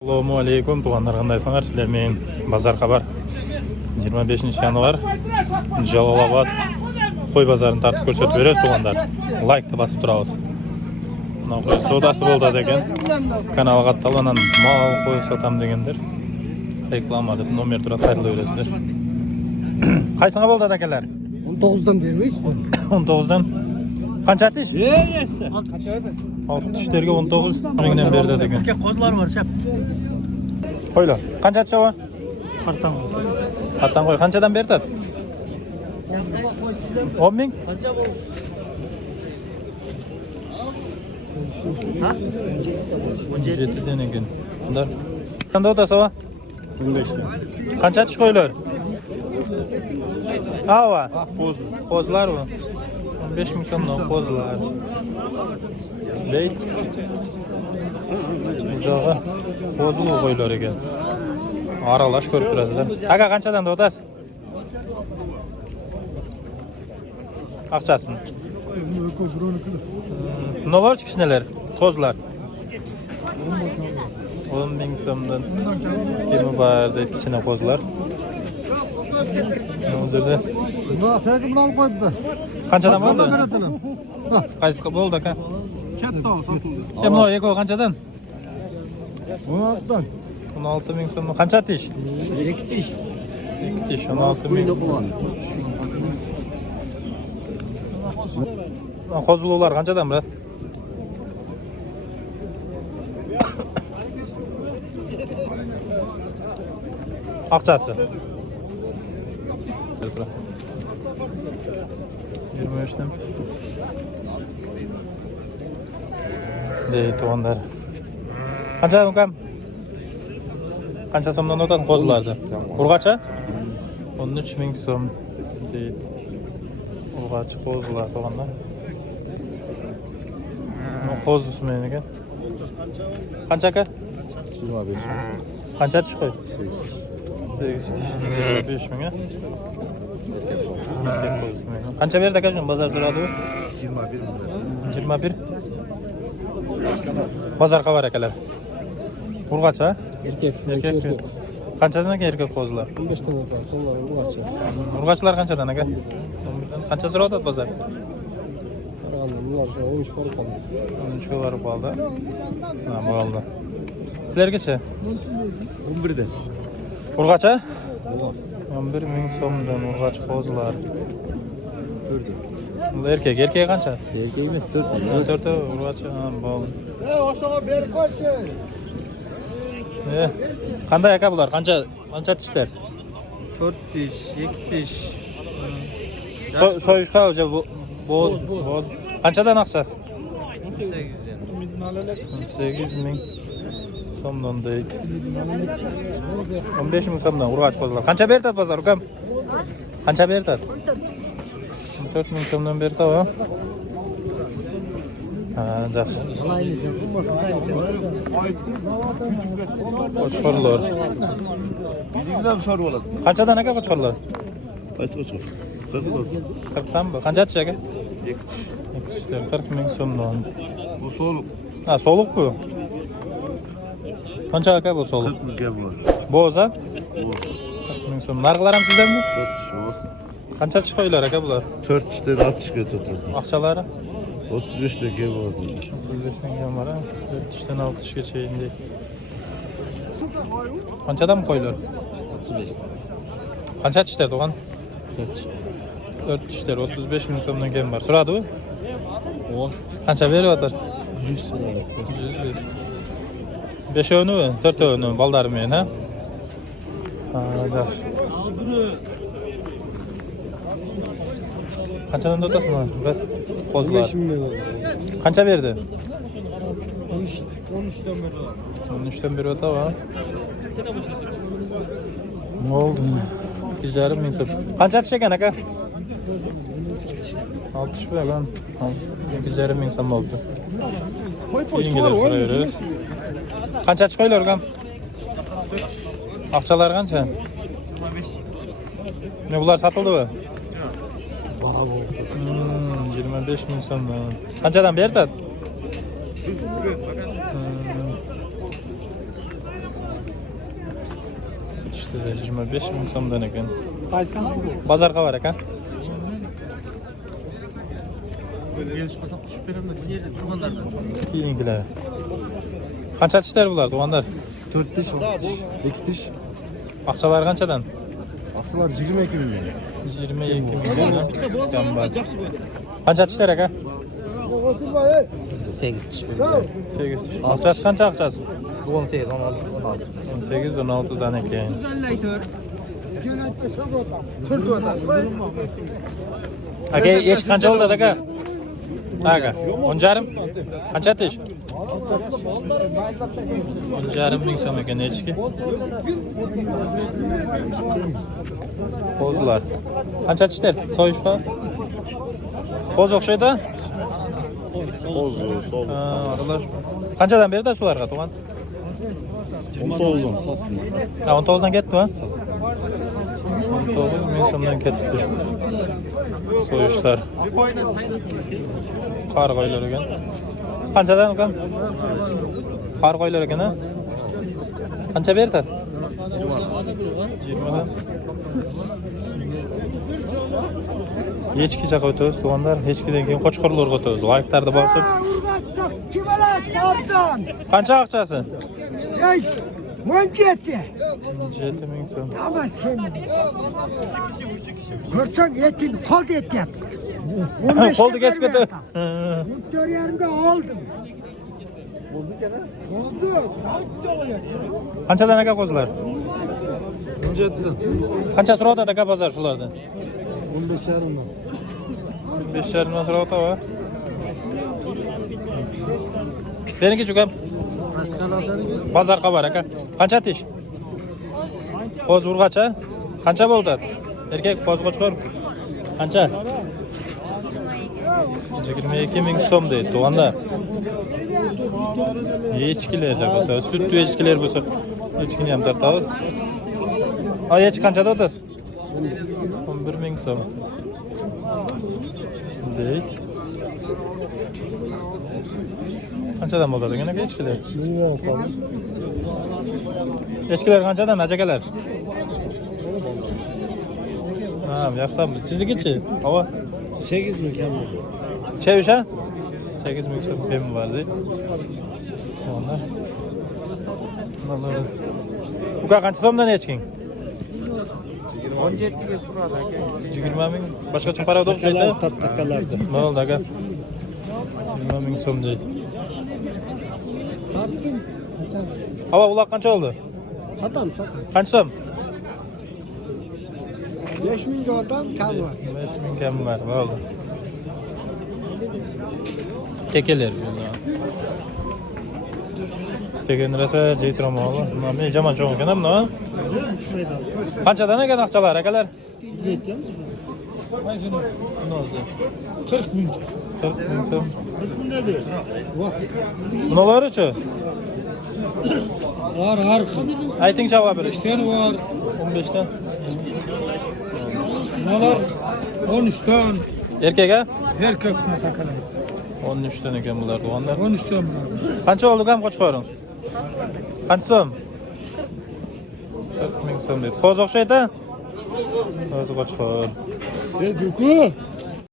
Assalomu alaykum tuğanlar, qandaysыңар? Sizlar men Bazar xabar 25-yanvar Jalolobod qo'y bozorini tartib ko'rsatib beramiz tuğanlar. Like basib turamiz. Mana qo'y savdosi bo'ldi ekan. Kanalga talanan mal qo'y sotam degandir. Reklama deb nomer turadi, xayrli o'ylasizlar. Qaysiga bo'ldi akalar? 19'dan bermeysizmi? 19'dan. Qancha atish? 6 tishlarga 19 mingdan berdi ekan. Kozlar var şap. Qo'ylar. Qancha atish va? Qartan. Qattan qo'y. Qanchadan berdi? 10 ming? Qancha bu? Ha? 17 dan ekan. Bunlar qanday o'tasa va? 15 dan. Qancha atish qo'ylar? Ava. Qo'zlar bu. 15 ming so'mdan qo'zlar. Deyt. Buzoqqa qo'zlu qo'ylar ekan. Aralash ko'rib turasizlar. Aka qanchadan o'tasiz? Aqchasin. Nolar chiqishnalar, qo'zlar. 10 ming so'mdan kimi bor deydi kichkina qo'zlar. Hozirda Sen kimni olib qo'ydi? qanchadan bo'ldi? Qaysi bo'ldi aka? Katta sotildi. Mana eko qanchadan? 16 dan. 16 ming so'm. Qancha tish? 2 tish. 2 tish 16 ming. Qo'zlular qanchadan bular? Aqchasi. 23 dan. Deydi onlar. Qancha ukam? Qancha so'mdan o'tasan qo'zlarni? Urg'acha? 13 ming so'm deydi. Urg'achi qo'zlar to'g'anlar. Bu qo'z ismi ekan. Qancha aka? 25. Qancha tish qo'y? 8 tish 5 ming a? Qancha berdi aka shun bozor so'radi? 21. Bozor xabar akalar. Urg'acha? Erkek. Qanchadan aka erkek qo'zlar? 15 dan o'tar, sonlar urg'achi. Urg'achilar qanchadan aka? Qancha so'radi bozor? Qaraganda ular shu 13 ko'rib qoldi. 13 ga borib qoldi. Ha, bo'ldi. Sizlargacha? 11 dan. Urg'acha? 11 ming so'mdan urg'achi qo'zlar. Bu erkek qancha? Erkek emas, 4 dan. 4 ta urg'achi ham bo'ldi. Aşağı berib qo'ychi. Qanday aka bular? Qancha tishlar? 4 tish, 2 tish. So'yishqa bo'z. Qanchadan aqchasi? 18 ming so'mdan deydi. 15 ming so'mdan urg'ach qo'zlar. Qancha beradi bozor ukam? Qancha beradi? 14 ming so'mdan beradi va. Ha, yaxshi. Qo'chqorlar. Bilinglar so'rab oladi. Qanchadan aka qo'chqorlar? Qaysi qo'chqor? 40 dan bu. Qancha tish aka? 2 tishlar 40 ming so'mdan. Bu so'liq. Ha, so'liq bu. Qancha aka bu so'liq? 40 ming bor. Bo'za? 40 ming so'm. Narxlar ham sizlarmi? 4 tish bor. Qancha tish qo'ylar aka bular? 4 tishdan 60 ga to'ladi. Aqchalari? 35 dan bor. 35 dan bor, 4 tishdan 6 tishgacha endi. Qanchadan qo'ylar? 35. Qancha tishlar to'g'an? 4 tishlar 35 ming so'mdan kam bor. So'radi u? 10. Qancha beryapti? 100 so'radi. 5 o'ni, 4 o'ni baldarim men, ha? Ha, yaxshi. Qanchadan o'tasan? Bir qo'zlar. Qancha berdi? 13 dan berdi. 13 dan beryapti va. Ne oldu? 2,5 ming so'm. Qancha tish ekan aka? 60 bo'lgan. 2,5 ming so'm oldu. Yengillar so'raymiz. Qancha tish qo'ylar ukam? Aqchalar qancha? 25. Ne bular satildimi? 25 ming so'mdan. Qanchadan berdi? 25 ming so'mdan ekan. Bozorga var ekan. Keyingilar. Qancha tishlar bular, tug'anlar? 4 diş, 2 diş. Aqchalar qanchadan? Aksalar 22 milyon. 22 mingdan. Gambar. Qancha tishlar aka? 8 diş. 8 tish. Aqchasi qancha aqchasi? 18, 16. 18 16 dan ekan. Aka, ech qancha bo'ldi aka? Aka, 10,5. Qancha tish? 10,5 ming so'm ekan echki. Qo'zlar. Qancha tishlar? So'yishpa? Qo'z o'xshaydi? Qoz, sol. Ha, aralash. Qanchadan berdi shularga, to'g'an? 19'dan sattım. Ha, 19dan ketdi mi? 19 ming so'mdan ketibdi. So'yishlar. Qar qo'ylar ekan. Qanchadan ekan? Qar qo'ylar ekan, ha? Qancha berdi? 20 dan. Hechki chaqa o'tamiz, to'g'anlar. Hechkidan keyin qo'chqorlarga o'tamiz. Like'larni bosib. Kim alat Tarzan? Qancha aqchasi? Ey, 17. 7 ming so'm. Ama sen Görsen etin kol et yat. Qo'lni kesib ketdi. 4 yerimde oldum. Oldu. Qanchadan aka qo'zlar? 17'den. Qancha so'rayotadi aka bozor shulardan? 15 yarımdan. 5 yarimdan so'rayotadi. Seniki chukam? Bozorga var aka. Qancha tish? Qo'z urg'acha? Qancha bo'ldi? Erkak qo'z qo'chqor. Qancha? 22 ming so'm deydi, to'g'anda. Echkilar chaqata, sutli echkilar bo'lsa, echkini ham tortamiz. Ha, echki qanchada o'tasiz? 11 ming so'm. Deyt. Qanchadan bo'ladi ekan aka echkilar? Echkilar qanchadan ajakalar? Ha, bu yoqdan. Siznikichi? Havo. 8 mi kemal? Çevişe? 8 ming so'm pem vardı. Onlar. Onlar. Bu kadar qancha so'mdan echking? 17 ga so'radi aka. 20 ming. Boshqacha parada o'xshaydi. Tatlıkalarda. Ne oldu aka? 20 ming so'm deydi. Hava uloq qancha oldu? Satam satam. Qancha so'm? 5 ming dollardan kam var. 5 ming kam var. Bo'ldi. Tekeler. Teken rasa jeytramog'i. Men jamoat cho'q ekan hamma. Qanchadan ekan aqchalar akalar? 40 ming. 40 ming so'm. Bunalar-chi? Var. Ayting javob bering. İşten var. 15 dan. Bunlar 13'ten. Erkek ha? Erkek sakalı. 13 dan ekan bular, to'g'anlar. 13'ten bunlar. Qancha oldi ham qo'chqoring? Qancha so'm? 40 ming so'm deydi. Qo'z o'xshaydi? Qo'z qo'chqor. Duku.